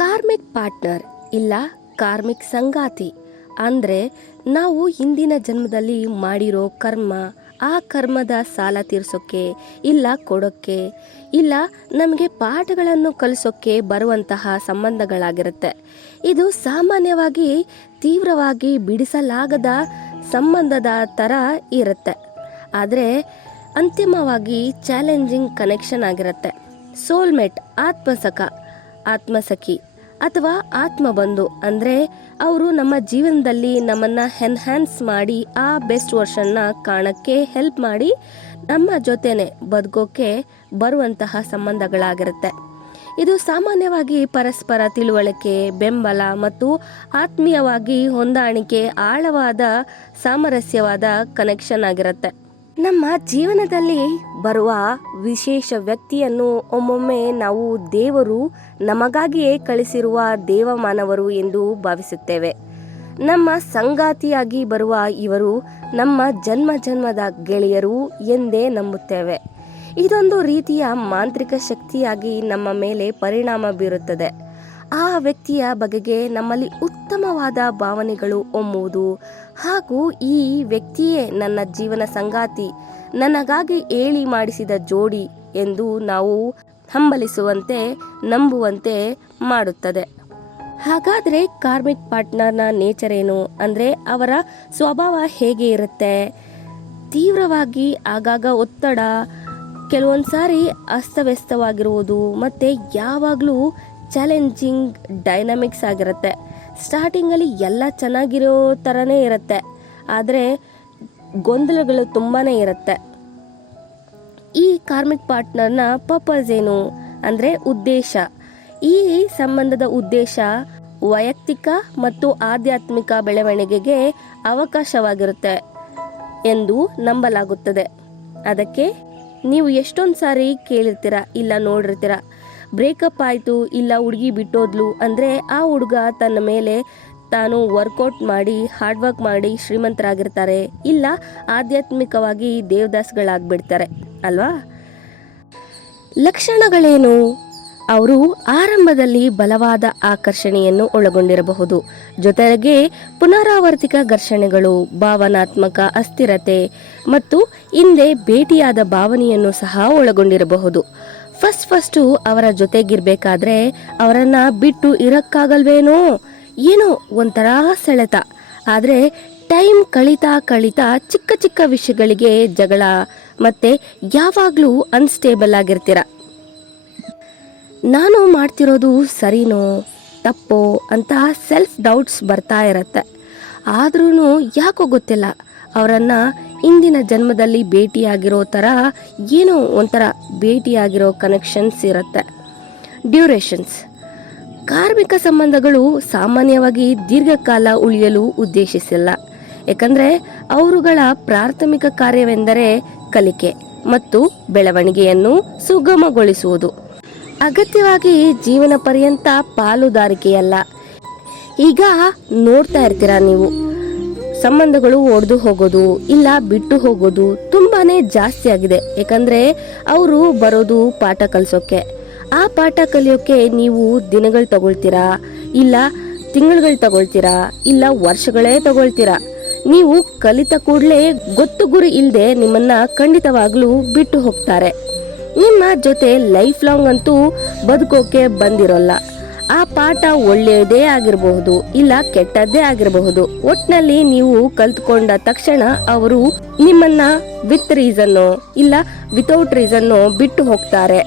Karmic partner ಇಲ್ಲ karmic ಸಂಗಾತಿ ಅಂದರೆ ನಾವು ಹಿಂದಿನ ಜನ್ಮದಲ್ಲಿ ಮಾಡಿರೋ ಕರ್ಮ, ಆ ಕರ್ಮದ ಸಾಲ ತೀರ್ಸೋಕ್ಕೆ ಇಲ್ಲ ಕೊಡೋಕ್ಕೆ ಇಲ್ಲ ನಮಗೆ ಪಾಠಗಳನ್ನು ಕಲಿಸೋಕ್ಕೆ ಬರುವಂತಹ ಸಂಬಂಧಗಳಾಗಿರುತ್ತೆ. ಇದು ಸಾಮಾನ್ಯವಾಗಿ ತೀವ್ರವಾಗಿ ಬಿಡಿಸಲಾಗದ ಸಂಬಂಧದ ಥರ ಇರುತ್ತೆ, ಆದರೆ ಅಂತಿಮವಾಗಿ ಚಾಲೆಂಜಿಂಗ್ ಕನೆಕ್ಷನ್ ಆಗಿರುತ್ತೆ. ಸೋಲ್ಮೇಟ್, ಆತ್ಮಸಖಿ ಅಥವಾ ಆತ್ಮಬಂಧು ಅಂದರೆ ಅವರು ನಮ್ಮ ಜೀವನದಲ್ಲಿ ನಮ್ಮನ್ನು ಎನ್ಹ್ಯಾನ್ಸ್ ಮಾಡಿ ಆ ಬೆಸ್ಟ್ ವರ್ಷನ್ನ ಕಾಣಕ್ಕೆ ಹೆಲ್ಪ್ ಮಾಡಿ ನಮ್ಮ ಜೊತೆನೆ ಬದುಕೋಕ್ಕೆ ಬರುವಂತಹ ಸಂಬಂಧಗಳಾಗಿರುತ್ತೆ. ಇದು ಸಾಮಾನ್ಯವಾಗಿ ಪರಸ್ಪರ ತಿಳುವಳಿಕೆ, ಬೆಂಬಲ ಮತ್ತು ಆತ್ಮೀಯವಾಗಿ ಹೊಂದಾಣಿಕೆ, ಆಳವಾದ ಸಾಮರಸ್ಯವಾದ ಕನೆಕ್ಷನ್ ಆಗಿರುತ್ತೆ. ನಮ್ಮ ಜೀವನದಲ್ಲಿ ಬರುವ ವಿಶೇಷ ವ್ಯಕ್ತಿಯನ್ನು ಒಮ್ಮೊಮ್ಮೆ ನಾವು ದೇವರು ನಮಗಾಗಿಯೇ ಕಳಿಸಿರುವ ದೇವಮಾನವರು ಎಂದು ಭಾವಿಸುತ್ತೇವೆ. ನಮ್ಮ ಸಂಗಾತಿಯಾಗಿ ಬರುವ ಇವರು ನಮ್ಮ ಜನ್ಮದ ಗೆಳೆಯರು ಎಂದೇ ನಂಬುತ್ತೇವೆ. ಇದೊಂದು ರೀತಿಯ ಮಾಂತ್ರಿಕ ಶಕ್ತಿಯಾಗಿ ನಮ್ಮ ಮೇಲೆ ಪರಿಣಾಮ ಬೀರುತ್ತದೆ. ಆ ವ್ಯಕ್ತಿಯ ಬಗೆಗೆ ನಮ್ಮಲ್ಲಿ ಉತ್ತಮವಾದ ಭಾವನೆಗಳು ಹೊಮ್ಮುವುದು ಹಾಗೂ ಈ ವ್ಯಕ್ತಿಯೇ ನನ್ನ ಜೀವನ ಸಂಗಾತಿ, ನನಗಾಗಿ ಹೇಳಿ ಮಾಡಿಸಿದ ಜೋಡಿ ಎಂದು ನಾವು ಹಂಬಲಿಸುವಂತೆ ನಂಬುವಂತೆ ಮಾಡುತ್ತದೆ. ಹಾಗಾದರೆ ಕಾರ್ಮಿಕ್ ಪಾರ್ಟ್ನರ್ನ ನೇಚರ್ ಏನು ಅಂದರೆ ಅವರ ಸ್ವಭಾವ ಹೇಗೆ ಇರುತ್ತೆ? ತೀವ್ರವಾಗಿ ಆಗಾಗ ಒತ್ತಡ, ಕೆಲವೊಂದು ಸಾರಿ ಅಸ್ತವ್ಯಸ್ತವಾಗಿರುವುದು ಮತ್ತು ಯಾವಾಗಲೂ ಚಾಲೆಂಜಿಂಗ್ ಡೈನಮಿಕ್ಸ್ ಆಗಿರುತ್ತೆ. ಸ್ಟಾರ್ಟಿಂಗಲ್ಲಿ ಎಲ್ಲ ಚೆನ್ನಾಗಿರೋ ಥರನೇ ಇರುತ್ತೆ, ಆದರೆ ಗೊಂದಲಗಳು ತುಂಬಾ ಇರುತ್ತೆ. ಈ ಕಾರ್ಮಿಕ್ ಪಾರ್ಟ್ನರ್ನ ಪರ್ಪಸ್ ಏನು ಅಂದರೆ ಉದ್ದೇಶ. ಈ ಸಂಬಂಧದ ಉದ್ದೇಶ ವೈಯಕ್ತಿಕ ಮತ್ತು ಆಧ್ಯಾತ್ಮಿಕ ಬೆಳವಣಿಗೆಗೆ ಅವಕಾಶವಾಗಿರುತ್ತೆ ಎಂದು ನಂಬಲಾಗುತ್ತದೆ. ಅದಕ್ಕೆ ನೀವು ಎಷ್ಟೊಂದು ಸಾರಿ ಕೇಳಿರ್ತೀರ ಇಲ್ಲ ನೋಡಿರ್ತೀರ, ಬ್ರೇಕಪ್ ಆಯಿತು ಇಲ್ಲ ಹುಡುಗಿ ಬಿಟ್ಟೋದ್ಲು ಅಂದರೆ ಆ ಹುಡುಗ ತನ್ನ ಮೇಲೆ ತಾನು ವರ್ಕೌಟ್ ಮಾಡಿ ಹಾರ್ಡ್ ವರ್ಕ್ ಮಾಡಿ ಶ್ರೀಮಂತರಾಗಿರ್ತಾರೆ, ಇಲ್ಲ ಆಧ್ಯಾತ್ಮಿಕವಾಗಿ ದೇವದಾಸ್ಗಳಾಗ್ಬಿಡ್ತಾರೆ ಅಲ್ವಾ? ಲಕ್ಷಣಗಳೇನು? ಅವರು ಆರಂಭದಲ್ಲಿ ಬಲವಾದ ಆಕರ್ಷಣೆಯನ್ನು ಒಳಗೊಂಡಿರಬಹುದು, ಜೊತೆಗೆ ಪುನರಾವರ್ತಿತ ಘರ್ಷಣೆಗಳು, ಭಾವನಾತ್ಮಕ ಅಸ್ಥಿರತೆ ಮತ್ತು ಹಿಂದೆ ಭೇಟಿಯಾದ ಭಾವನೆಯನ್ನು ಸಹ ಒಳಗೊಂಡಿರಬಹುದು. ಫಸ್ಟು ಅವರ ಜೊತೆಗಿರ್ಬೇಕಾದ್ರೆ ಅವರನ್ನ ಬಿಟ್ಟು ಇರಕ್ಕಾಗಲ್ವೇನೋ ಏನೋ ಒಂಥರ ಸೆಳೆತ, ಆದರೆ ಟೈಮ್ ಕಳೀತಾ ಚಿಕ್ಕ ವಿಷಯಗಳಿಗೆ ಜಗಳ ಮತ್ತೆ ಯಾವಾಗಲೂ ಅನ್ಸ್ಟೇಬಲ್ ಆಗಿರ್ತೀರ. ನಾನು ಮಾಡ್ತಿರೋದು ಸರಿನೋ ತಪ್ಪೋ ಅಂತ ಸೆಲ್ಫ್ ಡೌಟ್ಸ್ ಬರ್ತಾ ಇರತ್ತೆ. ಆದ್ರೂ ಯಾಕೋ ಗೊತ್ತಿಲ್ಲ ಅವರನ್ನು ಇಂದಿನ ಜನ್ಮದಲ್ಲಿ ಭೇಟಿಯಾಗಿರೋ ಥರ ಏನೋ ಒಂಥರ ಭೇಟಿಯಾಗಿರೋ ಕನೆಕ್ಷನ್ಸ್ ಇರುತ್ತೆ. ಡ್ಯೂರೇಷನ್ಸ್. ಕಾರ್ಮಿಕ ಸಂಬಂಧಗಳು ಸಾಮಾನ್ಯವಾಗಿ ದೀರ್ಘಕಾಲ ಉಳಿಯಲು ಉದ್ದೇಶಿಸಿಲ್ಲ, ಯಾಕಂದರೆ ಅವರುಗಳ ಪ್ರಾಥಮಿಕ ಕಾರ್ಯವೆಂದರೆ ಕಲಿಕೆ ಮತ್ತು ಬೆಳವಣಿಗೆಯನ್ನು ಸುಗಮಗೊಳಿಸುವುದು, ಅಗತ್ಯವಾಗಿ ಜೀವನ ಪರ್ಯಂತ ಪಾಲುದಾರಿಕೆಯಲ್ಲ. ಈಗ ನೋಡ್ತಾ ಇರ್ತೀರಾ ನೀವು, ಸಂಬಂಧಗಳು ಒಡೆದು ಹೋಗೋದು ಇಲ್ಲ ಬಿಟ್ಟು ಹೋಗೋದು ತುಂಬಾನೇ ಜಾಸ್ತಿ ಆಗಿದೆ. ಯಾಕಂದ್ರೆ ಅವರು ಬರೋದು ಪಾಠ ಕಲಿಸೋಕೆ, ಆ ಪಾಠ ಕಲಿಯೋಕೆ ನೀವು ದಿನಗಳು ತಗೊಳ್ತೀರಾ ಇಲ್ಲ ತಿಂಗಳುಗಳು ತಗೊಳ್ತೀರಾ ಇಲ್ಲ ವರ್ಷಗಳೇ ತಗೊಳ್ತೀರಾ. ನೀವು ಕಲಿತ ಕೂಡಲೇ ಗೊತ್ತು ಗುರಿ ಇಲ್ಲದೆ ನಿಮ್ಮನ್ನ ಖಂಡಿತವಾಗ್ಲೂ ಬಿಟ್ಟು ಹೋಗ್ತಾರೆ. ನಿಮ್ಮ ಜೊತೆ ಲೈಫ್ ಲಾಂಗ್ ಅಂತೂ ಬದುಕೋಕೆ ಬಂದಿರೋಲ್ಲ. ಆ ಪಾಠ ಒಳ್ಳೆಯದೇ ಆಗಿರಬಹುದು ಇಲ್ಲ ಕೆಟ್ಟದ್ದೇ ಆಗಿರಬಹುದು, ಒಟ್ನಲ್ಲಿ ನೀವು ಕಲ್ತ್ಕೊಂಡ ತಕ್ಷಣ ಅವರು ನಿಮ್ಮನ್ನ ವಿತ್ ರೀಸನ್ನೋ ಇಲ್ಲ ವಿತೌಟ್ ರೀಸನ್ನೋ ಬಿಟ್ಟು ಹೋಗ್ತಾರೆ.